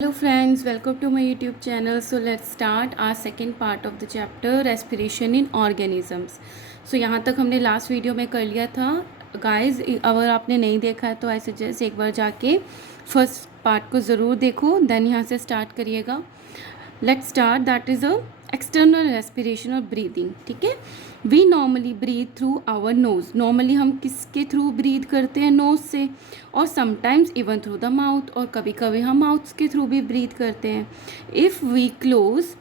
Hello friends, welcome to my YouTube channel. So let's start our second part of the chapter respiration in organisms. So यहाँ तक हमने last video में कर लिया था guys. अगर आपने नहीं देखा है तो आई सजेस्ट एक बार जाके फर्स्ट पार्ट को ज़रूर देखो, देन यहाँ से स्टार्ट करिएगा. Let's start. That is a external respiration और ब्रीदिंग. ठीक है. We normally breathe through our nose. Normally हम किसके थ्रू ब्रीथ करते हैं? नोज़ से. और sometimes even through the mouth, और कभी कभी हम माउथ के थ्रू भी ब्रीथ करते हैं. If we close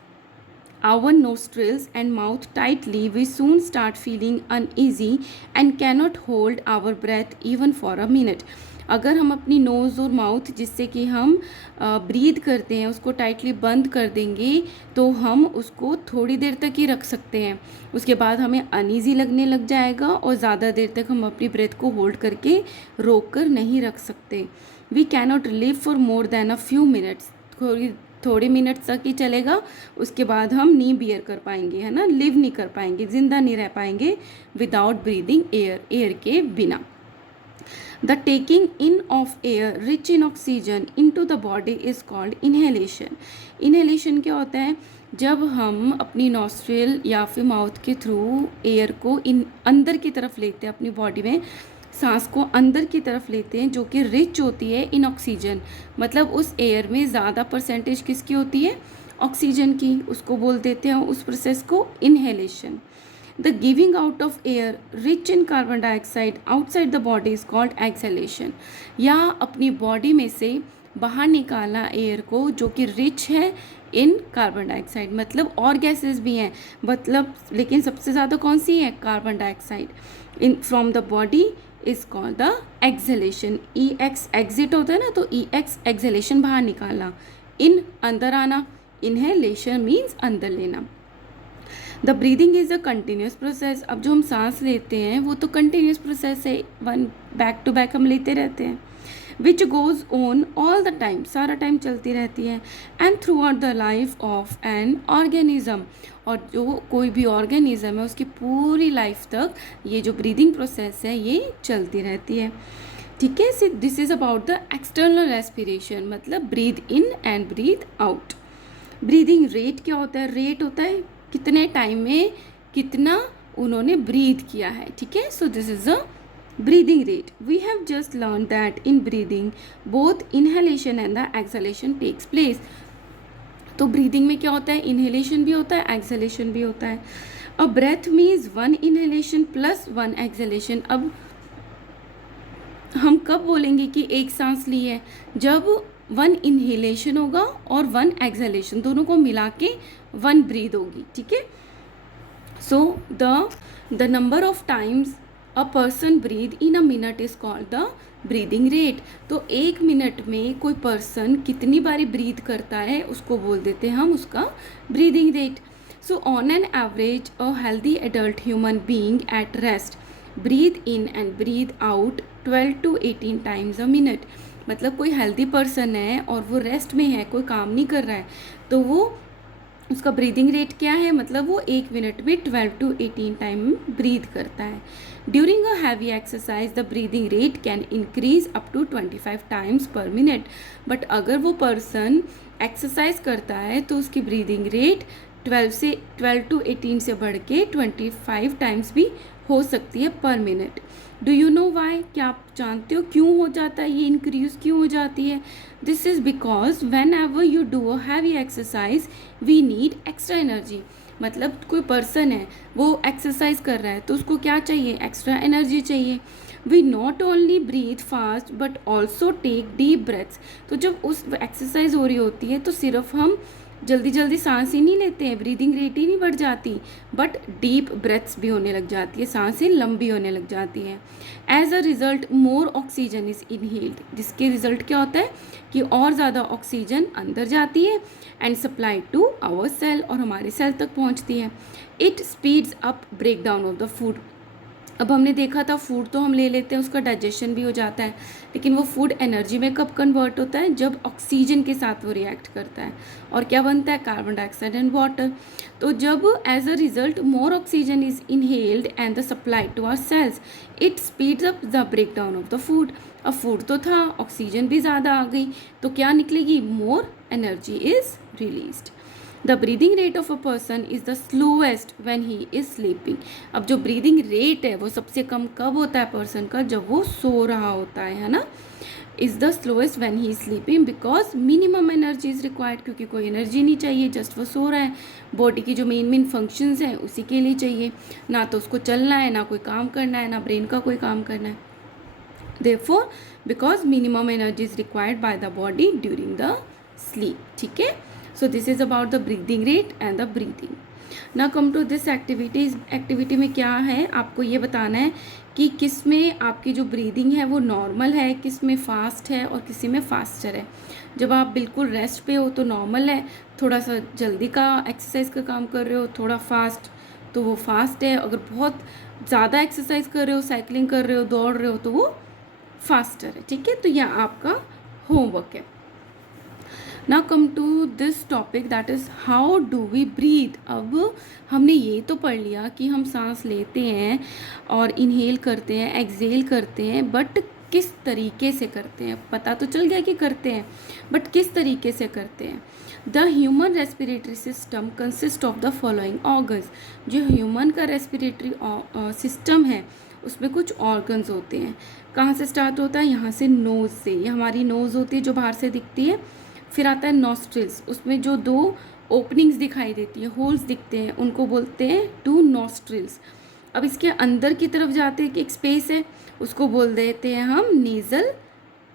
our nostrils and mouth tightly, we soon start feeling uneasy and cannot hold our breath even for a minute. अगर हम अपनी नोज़ और माउथ जिससे कि हम ब्रीद करते हैं उसको टाइटली बंद कर देंगे तो हम उसको थोड़ी देर तक ही रख सकते हैं. उसके बाद हमें अनईज़ी लगने लग जाएगा और ज़्यादा देर तक हम अपनी ब्रेथ को होल्ड करके रोक कर नहीं रख सकते. We cannot live for more than a few minutes. थोड़ी मिनट्स तक ही चलेगा, उसके बाद हम नहीं बियर कर पाएंगे, है ना. लिव नहीं कर पाएंगे, जिंदा नहीं रह पाएंगे विदाउट ब्रीदिंग एयर के बिना. The taking in of air rich in oxygen into the body is called inhalation. Inhalation क्या होता है? जब हम अपनी नॉस्ट्रिल या फिर माउथ के थ्रू एयर को अंदर की तरफ लेते हैं, अपनी बॉडी में सांस को अंदर की तरफ लेते हैं, जो कि रिच होती है इन ऑक्सीजन. मतलब उस एयर में ज़्यादा परसेंटेज किसकी होती है? ऑक्सीजन की. उसको बोल देते हैं उस प्रोसेस को inhalation. The giving out of air rich in carbon dioxide outside the body is called exhalation. या अपनी बॉडी में से बाहर निकालना एयर को जो कि रिच है इन कार्बन डाइऑक्साइड. मतलब और गैसेस भी हैं, मतलब लेकिन सबसे ज़्यादा कौन सी है? Carbon dioxide. In from the body is called the exhalation. E x exit होता है ना, तो ई एक्स एक्सहेलेशन बाहर निकालना. इन अंदर आना. इनहेलेशन मीन्स अंदर लेना. The breathing is a continuous process. अब जो हम सांस लेते हैं वो तो कंटिन्यूस प्रोसेस है, वन बैक टू बैक हम लेते रहते हैं. विच goes on all the time, सारा टाइम चलती रहती है. And through out the life of an organism. और जो कोई भी ऑर्गेनिज्म है उसकी पूरी लाइफ तक ये जो ब्रीदिंग प्रोसेस है ये चलती रहती है. ठीक है. So this is about the external respiration, मतलब breathe in and breathe out. Breathing rate क्या होता है? रेट होता है कितने टाइम में कितना उन्होंने ब्रीथ किया है. ठीक है. So this is a breathing rate. We have just learned that in breathing both inhalation and the exhalation takes place. तो ब्रीदिंग में क्या होता है? इनहेलेशन भी होता है, एक्सहेलेशन भी होता है. A breath means one inhalation plus one exhalation. अब हम कब बोलेंगे कि एक सांस ली है? जब वन इनहेलेशन होगा और वन एक्सहेलेशन, दोनों को मिला के वन ब्रीद होगी. ठीक है. So the number of times a person breathe in a minute is called the breathing rate. तो एक मिनट में कोई पर्सन कितनी बारी ब्रीद करता है उसको बोल देते हैं हम उसका breathing rate. So on an average a healthy adult human being at rest breathe in and breathe out 12 to 18 times a minute. मतलब कोई हेल्दी पर्सन है और वो रेस्ट में है, कोई काम नहीं कर रहा है, तो वो उसका ब्रीदिंग रेट क्या है? मतलब वो एक मिनट में 12 to 18 टाइम ब्रीद करता है. During a heavy exercise the breathing rate can increase up to 25 times per minute. But अगर वो पर्सन एक्सरसाइज करता है तो उसकी ब्रीदिंग रेट 12 to 18 से बढ़ के 25 टाइम्स भी हो सकती है पर minute. Do you know why? क्या आप जानते हो क्यों हो जाता है? ये इंक्रीज क्यों हो जाती है? This is because whenever you do a heavy exercise we need extra energy. मतलब कोई पर्सन है वो एक्सरसाइज कर रहा है तो उसको क्या चाहिए? एक्स्ट्रा एनर्जी चाहिए. We not only breathe fast but also take deep breaths. तो जब उस एक्सरसाइज हो रही होती है तो सिर्फ हम जल्दी जल्दी सांस ही नहीं लेते हैं, ब्रीदिंग रेट ही नहीं बढ़ जाती, बट डीप ब्रेथ्स भी होने लग जाती है, सांसें लंबी होने लग जाती हैं. As a result more oxygen is inhaled. जिसके रिजल्ट क्या होता है कि और ज़्यादा ऑक्सीजन अंदर जाती है and supply to our cell, और हमारे सेल तक पहुंचती है. It speeds up break down of the food. अब हमने देखा था फूड तो हम ले लेते हैं, उसका डाइजेशन भी हो जाता है, लेकिन वो फूड एनर्जी में कब कन्वर्ट होता है? जब ऑक्सीजन के साथ वो रिएक्ट करता है और क्या बनता है? Carbon dioxide and water. तो जब as a result more oxygen is inhaled and the supply to our cells, it speeds up the break down of the food. अब फूड तो था, ऑक्सीजन भी ज़्यादा आ गई, तो क्या निकलेगी? More energy is released. The breathing rate of a person is the slowest when he is sleeping. अब जो ब्रीदिंग रेट है वो सबसे कम कब होता है पर्सन का? जब वो सो रहा होता है ना। Is the slowest when he is sleeping because minimum energy is required, क्योंकि कोई एनर्जी नहीं चाहिए, जस्ट वो सो रहा है। बॉडी की जो मेन फंक्शंस हैं उसी के लिए चाहिए, ना तो उसको चलना है, ना कोई काम करना है, ना ब्रेन का कोई काम करना है। Therefore, because minimum energy is required by the body during the sleep. ठीक है, so this is about the breathing rate and the breathing. Now come to this activities. Activity में क्या है, आपको ये बताना है कि किस में आपकी जो ब्रीदिंग है वो नॉर्मल है, किस में फास्ट है और किसी में फास्टर है। जब आप बिल्कुल रेस्ट पे हो तो नॉर्मल है, थोड़ा सा जल्दी का एक्सरसाइज का काम कर रहे हो थोड़ा फास्ट तो वो फास्ट है, अगर बहुत ज़्यादा एक्सरसाइज कर रहे हो, साइकिलिंग कर रहे हो, दौड़ रहे हो तो वो फास्टर है। ठीक है, तो यह आपका होमवर्क है। Now come to this topic that is how do we breathe. अब हमने ये तो पढ़ लिया कि हम सांस लेते हैं और इनहेल करते हैं, एक्सहेल करते हैं, बट किस तरीके से करते हैं? पता तो चल गया कि करते हैं, बट किस तरीके से करते हैं? The human respiratory system consist of the following organs. जो ह्यूमन का रेस्पिरेटरी सिस्टम है उसमें कुछ ऑर्गन्स होते हैं। कहाँ से स्टार्ट होता है? यहाँ से, नोज़ से। ये हमारी नोज़ होती है जो बाहर से दिखती है। फिर आता है नॉस्ट्रिल्स, उसमें जो दो ओपनिंग्स दिखाई देती है, होल्स दिखते हैं, उनको बोलते हैं टू नॉस्ट्रिल्स। अब इसके अंदर की तरफ जाते हैं कि एक स्पेस है, उसको बोल देते हैं हम नेज़ल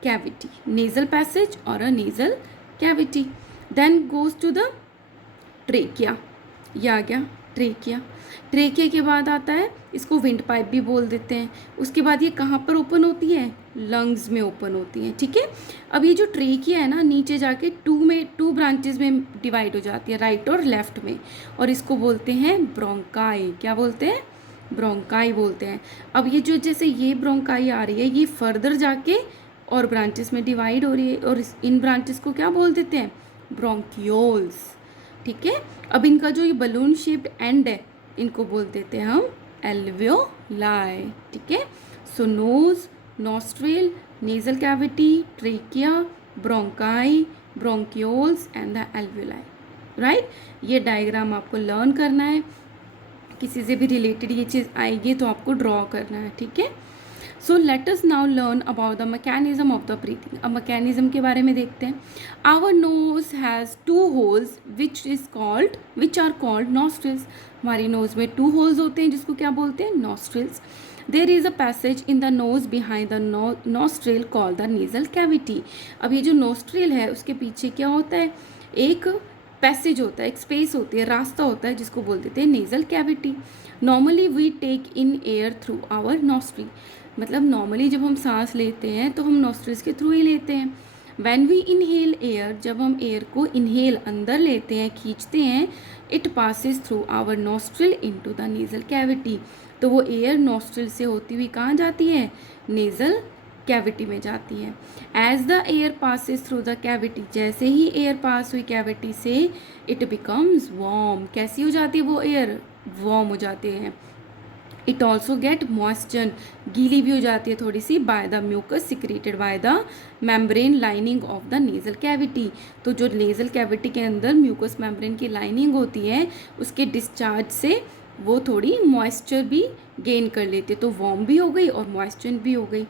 कैविटी, नेज़ल पैसेज और a nasal cavity. Then goes to the trachea, ये आ गया ट्रेकिया। ट्रेकिया के बाद आता है, इसको विंड पाइप भी बोल देते हैं। उसके बाद ये कहाँ पर ओपन होती है? लंग्स में ओपन होती है। ठीक है, अब ये जो ट्रेकिया है ना, नीचे जाके टू ब्रांचेस में डिवाइड हो जाती है, राइट और लेफ्ट में, और इसको बोलते हैं ब्रोंकाई। क्या बोलते हैं? ब्रोंकाई बोलते हैं। अब ये जो जैसे ये ब्रोंकाई आ रही है, ये फर्दर जाके और ब्रांचेस में डिवाइड हो रही है, और इन ब्रांचेस को क्या बोल देते हैं? ब्रोंकियोल्स। ठीक है, अब इनका जो ये बलून शेप्ड एंड है, इनको बोल देते हैं हम एल्वियोलाई। ठीक है, so nose, nostril, nasal cavity, trachea, bronchi, bronchioles and the alveoli. Right, ये डायग्राम आपको लर्न करना है, किसी से भी रिलेटेड ये चीज़ आएगी तो आपको ड्रॉ करना है। ठीक है, so let us now learn about the mechanism of the breathing. अब मैकेनिज्म के बारे में देखते हैं। Our nose has two holes which are called nostrils. हमारी नोज में टू होल्स होते हैं जिसको क्या बोलते हैं? Nostrils. There is a passage in the nose behind the nostril called the nasal cavity. अब ये जो नॉस्ट्रिल है उसके पीछे क्या होता है? एक पैसेज होता है, एक स्पेस होती है, रास्ता होता है, जिसको बोल देते हैं nasal cavity. Normally we take in air through our nostril. मतलब नॉर्मली जब हम सांस लेते हैं तो हम नॉस्ट्रिल्स के थ्रू ही लेते हैं। व्हेन वी इनहेल एयर, जब हम एयर को इनहेल अंदर लेते हैं, खींचते हैं, it passes through our nostril into the nasal cavity. तो वो एयर नॉस्ट्रिल से होती हुई कहाँ जाती है? नेजल कैविटी में जाती है। As the air passes through the cavity, जैसे ही एयर पास हुई कैविटी से, इट बिकम्स वार्म। कैसी हो जाती है वो एयर? वार्म हो जाती है। इट ऑल्सो गेट मॉइस्चर, गीली भी हो जाती है थोड़ी सी, by the mucus secreted by the membrane lining of the nasal cavity. तो जो नेजल कैविटी के अंदर म्यूकस मेम्ब्रेन की लाइनिंग होती है, उसके डिस्चार्ज से वो थोड़ी मॉइस्चर भी गेन कर लेते, तो वार्म भी हो गई और मॉइस्चर भी हो गई।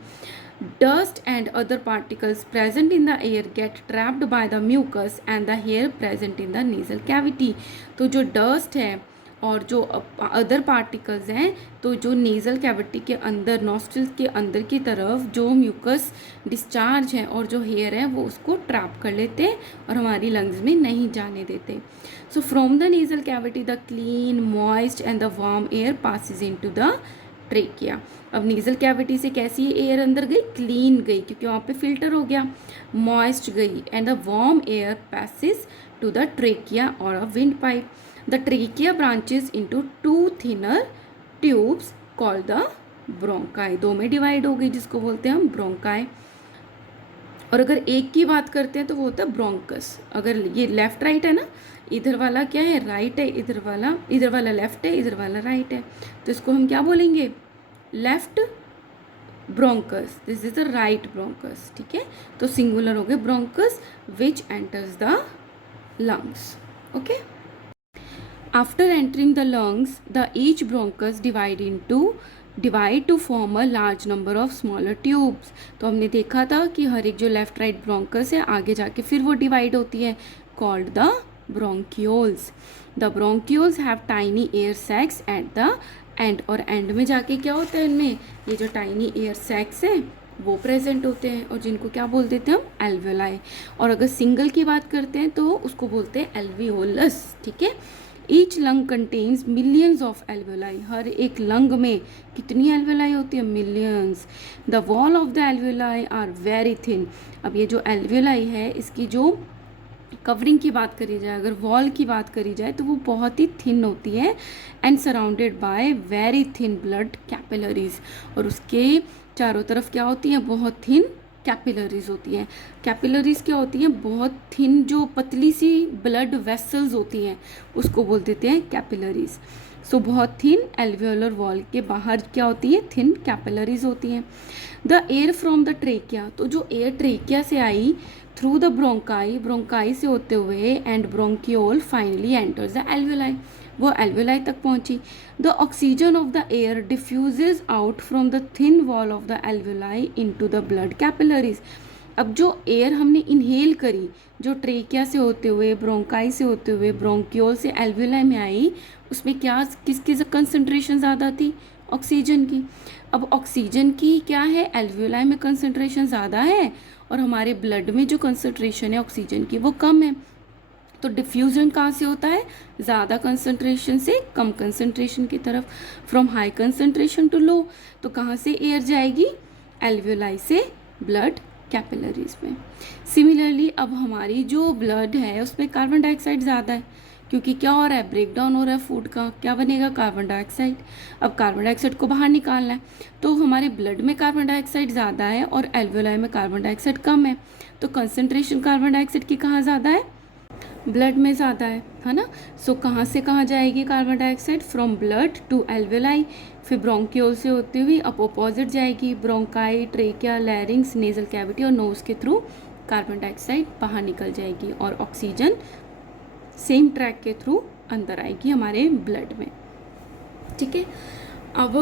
Dust and other particles present in the air get trapped by the mucus and the hair present in the nasal cavity। तो जो डस्ट है और जो अदर पार्टिकल्स हैं, तो जो नेज़ल कैविटी के अंदर, नॉस्ट्रिल के अंदर की तरफ जो म्यूकस डिस्चार्ज है और जो हेयर है वो उसको ट्रैप कर लेते हैं और हमारी लंग्स में नहीं जाने देते। So from the nasal cavity the clean, moist and the warm air passes into the trachea. अब नेज़ल कैविटी से कैसी एयर अंदर गई? क्लीन गई, क्योंकि वहाँ पे फिल्टर हो गया। मॉइस्ट गई, and the warm air passes to the trachea और a windpipe. The trachea branches into two thinner tubes called the bronchi, 2 में डिवाइड हो गई जिसको बोलते हैं हम ब्रोंकाई। और अगर एक की बात करते हैं तो वो होता है ब्रोंकस। अगर ये लेफ्ट राइट है ना, इधर वाला क्या है, राइट है, इधर वाला लेफ्ट है, इधर वाला राइट है, तो इसको हम क्या बोलेंगे, left bronchus, this is the right bronchus. ठीक है, तो सिंगुलर हो गए bronchus which enters the lungs. Okay, after entering the lungs the each bronchus divide two form a large number of smaller tubes. तो हमने देखा था कि हर एक जो लेफ्ट राइट ब्रोंकस है आगे जाके फिर वो डिवाइड होती है, called the bronchioles. The bronchioles have tiny air sacs at the end, और एंड में जाके क्या होता है इनमें, ये जो टाइनी एयर सैक्स है वो प्रेजेंट होते हैं, और जिनको क्या बोल देते हैं हम, एल्वेलाई। और अगर सिंगल की बात करते हैं तो उसको बोलते हैं एल्वियोलस। ठीक है, each lung contains millions of alveoli, हर एक लंग में कितनी एल्वेलाई होती है, millions. The wall of the alveoli are very thin. अब ये जो एल्वेलाई है इसकी जो कवरिंग की बात करी जाए, अगर वॉल की बात करी जाए तो वो बहुत ही थिन होती है, and surrounded by very thin blood capillaries, और उसके चारों तरफ क्या होती हैं, बहुत थिन कैपिलरीज होती हैं। कैपिलरीज क्या होती हैं, बहुत थिन जो पतली सी ब्लड वेसल्स होती हैं उसको बोल देते हैं कैपिलरीज। सो बहुत थिन एल्वियोलर वॉल के बाहर क्या होती है, थिन कैपिलरीज होती हैं। The air from the trachea, तो जो एयर ट्रेकिया से आई थ्रू द ब्रोंकाई, ब्रोंकाई से होते हुए and bronchiole finally enters the alveoli, वो एल्वियोलाई तक पहुंची। The oxygen of the air diffuses out from the thin wall of the alveoli into the blood capillaries. अब जो air हमने इनहेल करी, जो ट्रेकिया से होते हुए, ब्रोंकाई से होते हुए, ब्रोंकियोल से एल्वियोलाई में आई, उसमें क्या, किसकी कंसंट्रेशन ज़्यादा थी, ऑक्सीजन की। अब ऑक्सीजन की क्या है, एल्वियोलाई में कंसंट्रेशन ज़्यादा है, और हमारे ब्लड में जो कंसंट्रेशन है ऑक्सीजन की वो कम है। तो डिफ्यूजन कहाँ से होता है, ज़्यादा कंसंट्रेशन से कम कंसंट्रेशन की तरफ, from high concentration to low. तो कहाँ से एयर जाएगी, एल्वियोलाई से ब्लड कैपिलरीज में। सिमिलरली अब हमारी जो ब्लड है उसमें कार्बन डाइऑक्साइड ज़्यादा है, क्योंकि क्या हो रहा है, ब्रेक डाउन हो रहा है फूड का, क्या बनेगा, कार्बन डाइऑक्साइड। अब कार्बन डाइऑक्साइड को बाहर निकालना है, तो हमारे ब्लड में कार्बन डाइऑक्साइड ज़्यादा है और एल्वियोलाई में कार्बन डाइऑक्साइड कम है, तो कंसंट्रेशन कार्बन डाइऑक्साइड की कहाँ ज़्यादा है, ब्लड में ज़्यादा है ना। सो कहाँ से कहाँ जाएगी carbon dioxide, from blood to alveoli, फिर ब्रोंकियोल से होती हुई अब अपोजिट जाएगी, bronchi, trachea, larynx, nasal cavity और नोज के थ्रू कार्बन डाइऑक्साइड बाहर निकल जाएगी, और ऑक्सीजन सेम ट्रैक के थ्रू अंदर आएगी हमारे ब्लड में। ठीक है, अब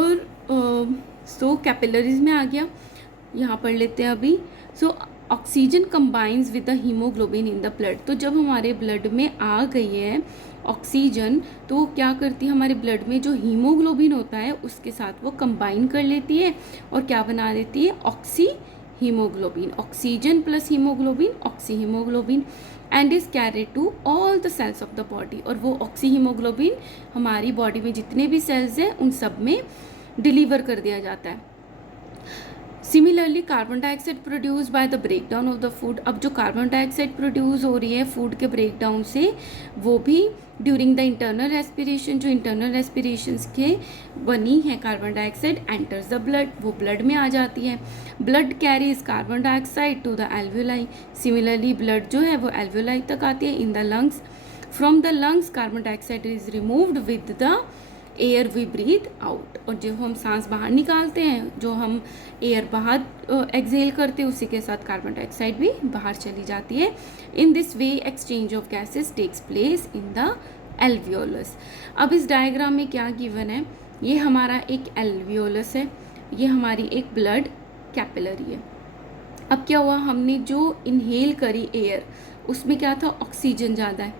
सो कैपिलरीज में आ गया, यहाँ पढ़ लेते हैं अभी। So oxygen combines with the haemoglobin in the blood, तो जब हमारे ब्लड में आ गई है ऑक्सीजन, तो वो क्या करती है, हमारे ब्लड में जो हीमोग्लोबिन होता है उसके साथ वो कंबाइन कर लेती है और क्या बना देती है, oxy haemoglobin, oxygen plus haemoglobin, oxy haemoglobin, and is carried to all the cells of the body. और वो ऑक्सी हीमोग्लोबिन हमारी बॉडी में जितने भी सेल्स हैं उन सब में डिलीवर कर दिया जाता है। Similarly carbon dioxide produce by the break down of the food, अब जो कार्बन डाइऑक्साइड प्रोड्यूस हो रही है फूड के ब्रेक डाउन से, वो भी ड्यूरिंग द इंटरनल रेस्पिरेशन, जो इंटरनल रेस्पिरेशन के बनी है carbon dioxide enters the blood, वो ब्लड में आ जाती है। Blood carries carbon dioxide to the alveoli, similarly blood जो है वो एल्वियोलाई तक आती है। In the lungs, from the lungs carbon dioxide is removed with the air we breathe out, और जो हम सांस बाहर निकालते हैं, जो हम एयर बाहर एक्सहेल करते हैं, उसी के साथ कार्बन डाइऑक्साइड भी बाहर चली जाती है। In this way exchange of gases takes place in the alveolus. अब इस डायग्राम में क्या गिवन है, ये हमारा एक एल्वियोलस है, ये हमारी एक ब्लड कैपिलरी है। अब क्या हुआ, हमने जो इनहेल करी एयर उसमें क्या था, ऑक्सीजन ज़्यादा है,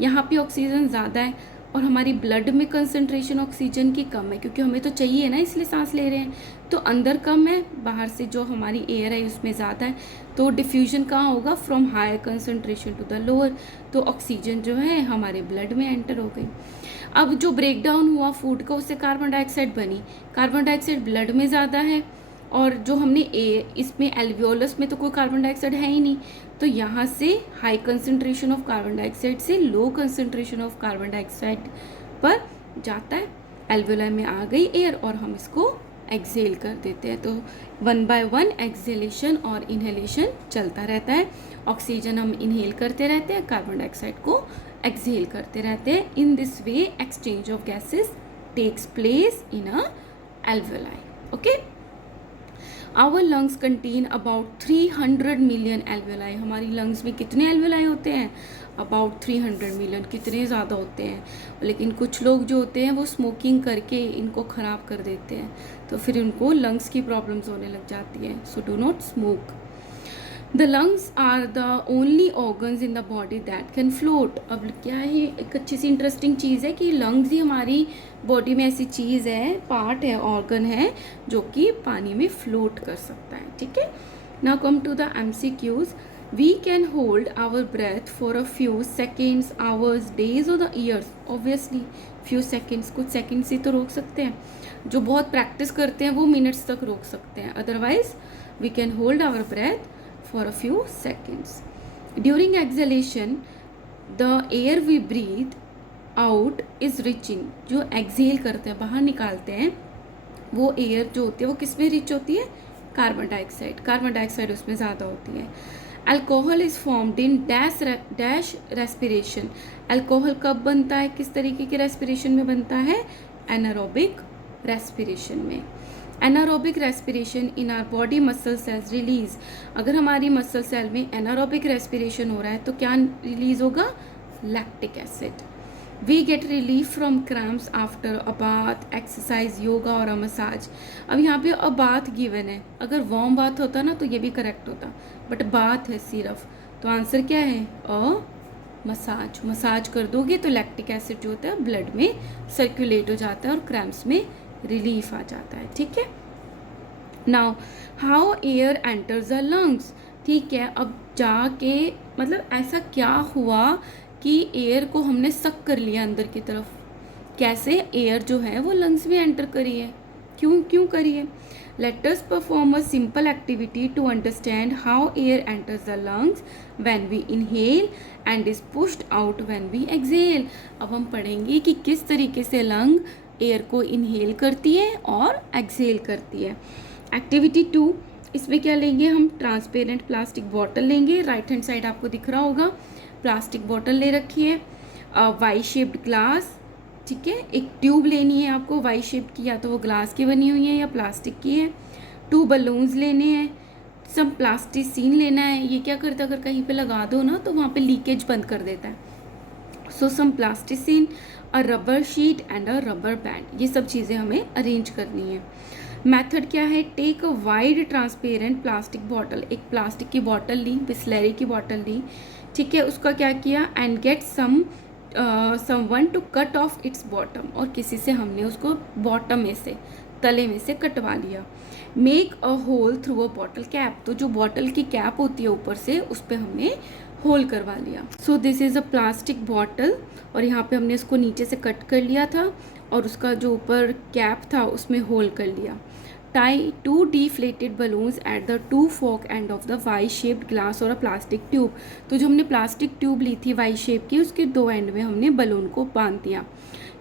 यहाँ पे ऑक्सीजन ज़्यादा है और हमारी ब्लड में कंसंट्रेशन ऑक्सीजन की कम है, क्योंकि हमें तो चाहिए ना इसलिए सांस ले रहे हैं, तो अंदर कम है, बाहर से जो हमारी एयर है उसमें ज़्यादा है, तो डिफ्यूजन कहाँ होगा, from higher concentration to the lower, तो ऑक्सीजन जो है हमारे ब्लड में एंटर हो गई। अब जो ब्रेक डाउन हुआ फूड का, उससे कार्बन डाइऑक्साइड बनी, कार्बन डाइऑक्साइड ब्लड में ज़्यादा है, और जो हमने इसमें एल्वियोलस में तो कोई कार्बन डाइऑक्साइड है ही नहीं, तो यहाँ से high concentration of carbon dioxide से low concentration of carbon dioxide पर जाता है, एल्वियोलाई में आ गई एयर और हम इसको एक्सेल कर देते हैं। तो 1 बाय 1 एक्सेलेशन और इनहेलेशन चलता रहता है। ऑक्सीजन हम इनहेल करते रहते हैं, कार्बन डाइऑक्साइड को एक्सेल करते रहते हैं। In this way exchange of gases takes place in a alveoli. Okay, our lungs contain about 300 million alveoli. हमारी lungs में कितने alveoli होते हैं? About 300 million. कितने ज़्यादा होते हैं। लेकिन कुछ लोग जो होते हैं वो स्मोकिंग करके इनको ख़राब कर देते हैं, तो फिर उनको लंग्स की प्रॉब्लम्स होने लग जाती है। So do not smoke. The lungs are the only organs in the body that can float. अब क्या है, एक अच्छी सी इंटरेस्टिंग चीज़ है कि लंग्स ही हमारी बॉडी में ऐसी चीज़ है, पार्ट है, ऑर्गन है जो कि पानी में फ्लोट कर सकता है। ठीक है, now come to the MCQs। We can hold our breath for a few seconds, hours, days और the years. Obviously few seconds, कुछ सेकेंड्स ही तो रोक सकते हैं। जो बहुत प्रैक्टिस करते हैं वो मिनट्स तक रोक सकते हैं। Otherwise we can hold our breath for a few seconds. During exhalation, the air we breathe out is rich in, जो exhale करते हैं, बाहर निकालते हैं, वो एयर जो होती है वो किस में रिच होती है? Carbon dioxide. कार्बन डाइऑक्साइड उसमें ज़्यादा होती है। Alcohol is formed in dash respiration. Alcohol कब बनता है, किस तरीके के रेस्पिरेशन में बनता है? एनारोबिक रेस्पिरेशन में। Anaerobic respiration in our body muscle cells release. अगर हमारी मसल सेल में एनारोबिक रेस्पिरेशन हो रहा है तो क्या रिलीज होगा? Lactic acid. We get relief from cramps after a bath, exercise, yoga और अ मसाज। अब यहाँ पे अ बाथ गिवन है, अगर वार्म बाथ होता ना तो ये भी करेक्ट होता, बट बाथ है सिर्फ, तो आंसर क्या है? अ मसाज। मसाज कर दोगे तो लैक्टिक एसिड जो होता है ब्लड में सर्कुलेट हो जाता है और क्रैम्प्स में रिलीफ आ जाता है। ठीक है, now how air enters the lungs. ठीक है, अब जाके मतलब ऐसा क्या हुआ कि एयर को हमने सक कर लिया अंदर की तरफ, कैसे एयर जो है वो लंग्स में एंटर करी है, क्यों करी है? Let us perform a simple activity to understand how air enters the lungs when we inhale and is pushed out when we exhale. अब हम पढ़ेंगे कि किस तरीके से लंग एयर को इनहेल करती है और एक्सहेल करती है। एक्टिविटी 2, इसमें क्या लेंगे हम? ट्रांसपेरेंट प्लास्टिक बॉटल लेंगे। राइट हैंड साइड आपको दिख रहा होगा, प्लास्टिक बॉटल ले रखी है, वाई शेप्ड ग्लास। ठीक है, एक ट्यूब लेनी है आपको वाई शेप की, या तो वो ग्लास की बनी हुई है या प्लास्टिक की है। 2 बलून्स लेने हैं, सब प्लास्टिसिन लेना है। ये क्या करता है, अगर कहीं पे लगा दो ना तो वहाँ पे लीकेज बंद कर देता है। So some plasticine, a rubber sheet and a rubber band. ये सब चीज़ें हमें अरेंज करनी है। मेथड क्या है? Take a wide transparent plastic bottle. एक प्लास्टिक की बॉटल ली, बिस्लरी की बॉटल ली, ठीक है, उसका क्या किया? And get someone to cut off its bottom, और किसी से हमने उसको बॉटम में से, तले में से कटवा लिया। Make a hole through a bottle cap, तो जो बॉटल की कैप होती है ऊपर से उस पर हमने होल करवा लिया। सो this is a plastic bottle, और यहाँ पे हमने इसको नीचे से कट कर लिया था और उसका जो ऊपर कैप था उसमें होल कर लिया। Tie 2 deflated balloons at the 2 fork end of the Y-shaped glass और a plastic tube। तो जो हमने प्लास्टिक ट्यूब ली थी Y शेप की, उसके 2 एंड में हमने बलून को बांध दिया।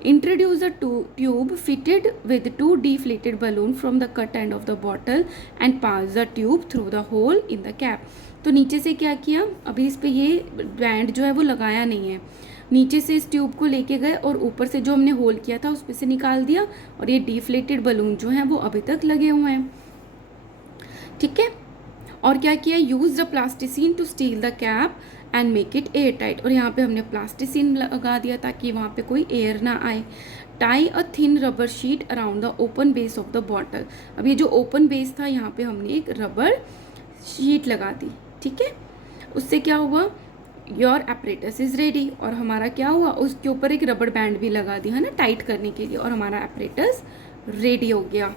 Introduce a tube fitted with 2 deflated balloon from the cut end of the bottle and pass the tube through the hole in the cap। तो नीचे से क्या किया? अभी इस पे ये बैंड जो है वो लगाया नहीं है, नीचे से इस ट्यूब को लेके गए और ऊपर से जो हमने होल किया था उस पे से निकाल दिया, और ये डिफ्लेटेड बलून जो हैं वो अभी तक लगे हुए हैं। ठीक है, और क्या किया? Use the plasticine to seal the cap and make it air tight, और यहाँ पे हमने प्लास्टिसिन लगा दिया ताकि वहाँ पे कोई एयर ना आए। Tie a thin rubber sheet around the open base of the bottle. अब ये जो ओपन बेस था यहाँ पे हमने एक रबर शीट लगा दी। ठीक है, उससे क्या हुआ? योर एपरेटस इज रेडी, और हमारा क्या हुआ? उसके ऊपर एक रबर बैंड भी लगा दिया है ना टाइट करने के लिए, और हमारा एपरेटस रेडी हो गया।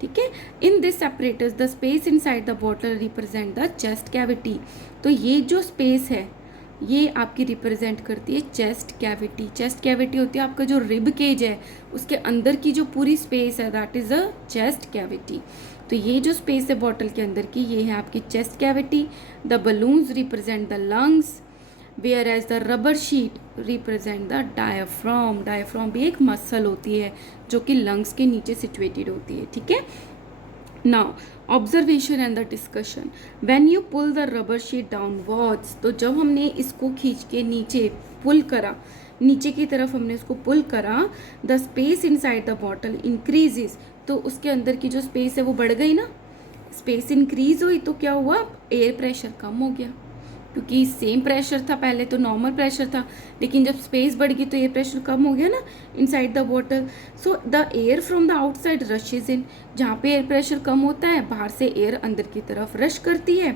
ठीक है, in this apparatus the space inside the bottle represent the chest cavity. तो ये जो स्पेस है ये आपकी रिप्रेजेंट करती है चेस्ट कैविटी। चेस्ट कैविटी होती है आपका जो रिब केज है, उसके अंदर की जो पूरी स्पेस है that is a chest cavity. तो ये जो स्पेस है बॉटल के अंदर की, ये है आपकी chest cavity. The balloons represent the lungs, whereas the rubber sheet represent the diaphragm। Diaphragm भी एक मसल होती है जो कि लंग्स के नीचे सिचुएटेड होती है। ठीक है, now observation and the discussion, when you pull the rubber sheet downwards, तो जब हमने इसको खींच के नीचे पुल करा, नीचे की तरफ हमने उसको पुल करा, the space inside the bottle increases, तो उसके अंदर की जो स्पेस है वो बढ़ गई ना, स्पेस इंक्रीज हुई तो क्या हुआ, एयर प्रेशर कम हो गया, क्योंकि सेम प्रेशर था, पहले तो नॉर्मल प्रेशर था, लेकिन जब स्पेस बढ़ गई तो एयर प्रेशर कम हो गया ना inside the bottle. So the air from the outside rushes in, जहाँ पे एयर प्रेशर कम होता है बाहर से एयर अंदर की तरफ रश करती है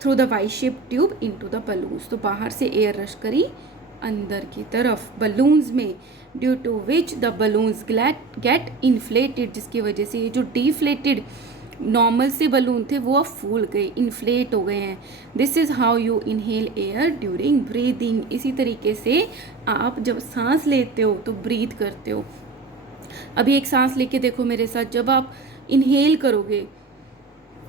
through the Y shape tube into the balloons, तो बाहर से एयर रश करी अंदर की तरफ बलून्स में, due to which the balloons get inflated, जिसकी वजह से ये जो डिफ्लेटेड नॉर्मल से बलून थे वो अब फूल गए, इन्फ्लेट हो गए हैं। This is how you inhale air during breathing, इसी तरीके से आप जब सांस लेते हो तो ब्रीथ करते हो। अभी एक सांस लेके देखो मेरे साथ, जब आप इनहेल करोगे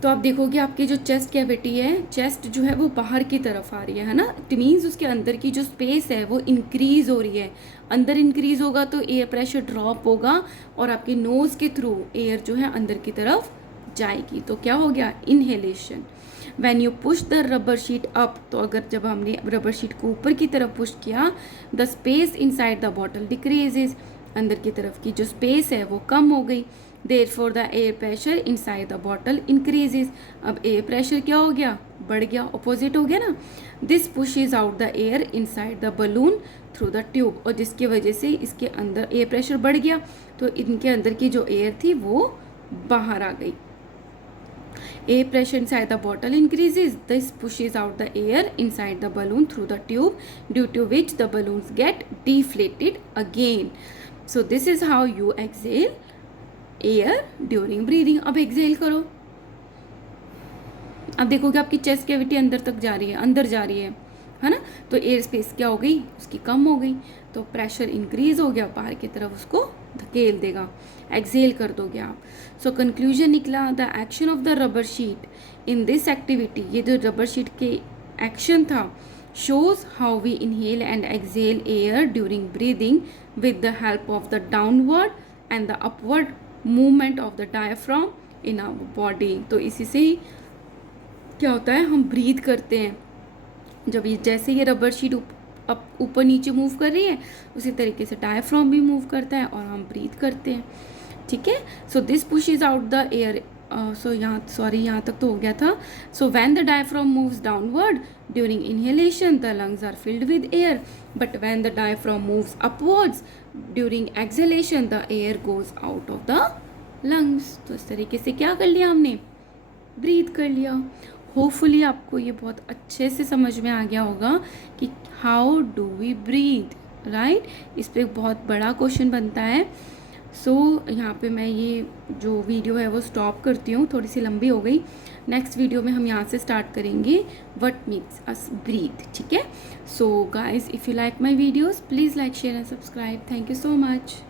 तो आप देखोगे आपकी जो चेस्ट कैविटी है, चेस्ट जो है वो बाहर की तरफ आ रही है ना, इट मीन्स उसके अंदर की जो स्पेस है वो इंक्रीज हो रही है। अंदर इंक्रीज होगा तो एयर प्रेशर ड्रॉप होगा और आपके नोज़ के थ्रू एयर जो है अंदर की तरफ जाएगी, तो क्या हो गया, inhalation. When you push the rubber sheet up, तो अगर जब हमने रबर शीट को ऊपर की तरफ पुश किया, the space inside the bottle decreases, अंदर की तरफ की जो स्पेस है वो कम हो गई, therefore the air pressure inside the bottle increases, अब एयर प्रेशर क्या हो गया, बढ़ गया, ऑपोजिट हो गया ना। This pushes out the air inside the balloon through the tube, और जिसकी वजह से इसके अंदर एयर प्रेशर बढ़ गया तो इनके अंदर की जो एयर थी वो बाहर आ गई। Air pressure inside the bottle increases. This pushes out the air inside the balloon through the tube, due to which the balloons get deflated again. So this is how you exhale air during breathing. अब exhale करो, अब देखोगे आपकी chest cavity अंदर तक जा रही है, अंदर जा रही है ना, तो एयर स्पेस क्या हो गई, उसकी कम हो गई, तो प्रेशर इंक्रीज हो गया, बाहर की तरफ उसको धकेल देगा, एक्सेल कर दोगे आप। सो कंक्लूजन निकला, the action of the rubber sheet in this activity, ये जो रबर शीट के एक्शन था, shows how we inhale and exhale air during breathing with the help of the downward and the upward movement of the diaphragm in our body. तो इसी से ही क्या होता है, हम ब्रीथ करते हैं, जब ये जैसे ये रबर शीट ऊपर नीचे मूव कर रही है उसी तरीके से डायफ्राम भी मूव करता है और हम ब्रीथ करते हैं, ठीक है। So this pushes out the air, so यहाँ तक तो हो गया था। So when the diaphragm moves downward during inhalation the lungs are filled with air, but when the diaphragm moves upwards during exhalation the air goes out of the lungs. तो इस तरीके से क्या कर लिया हमने, ब्रीथ कर लिया। होपफुली आपको ये बहुत अच्छे से समझ में आ गया होगा कि how do we breathe, right. इस पर बहुत बड़ा क्वेश्चन बनता है। सो यहाँ पे मैं ये जो वीडियो है वो स्टॉप करती हूँ, थोड़ी सी लंबी हो गई। नेक्स्ट वीडियो में हम यहाँ से स्टार्ट करेंगे व्हाट मेक्स अस ब्रीथ, ठीक है। So guys, if you like my videos please like share and subscribe. Thank you so much.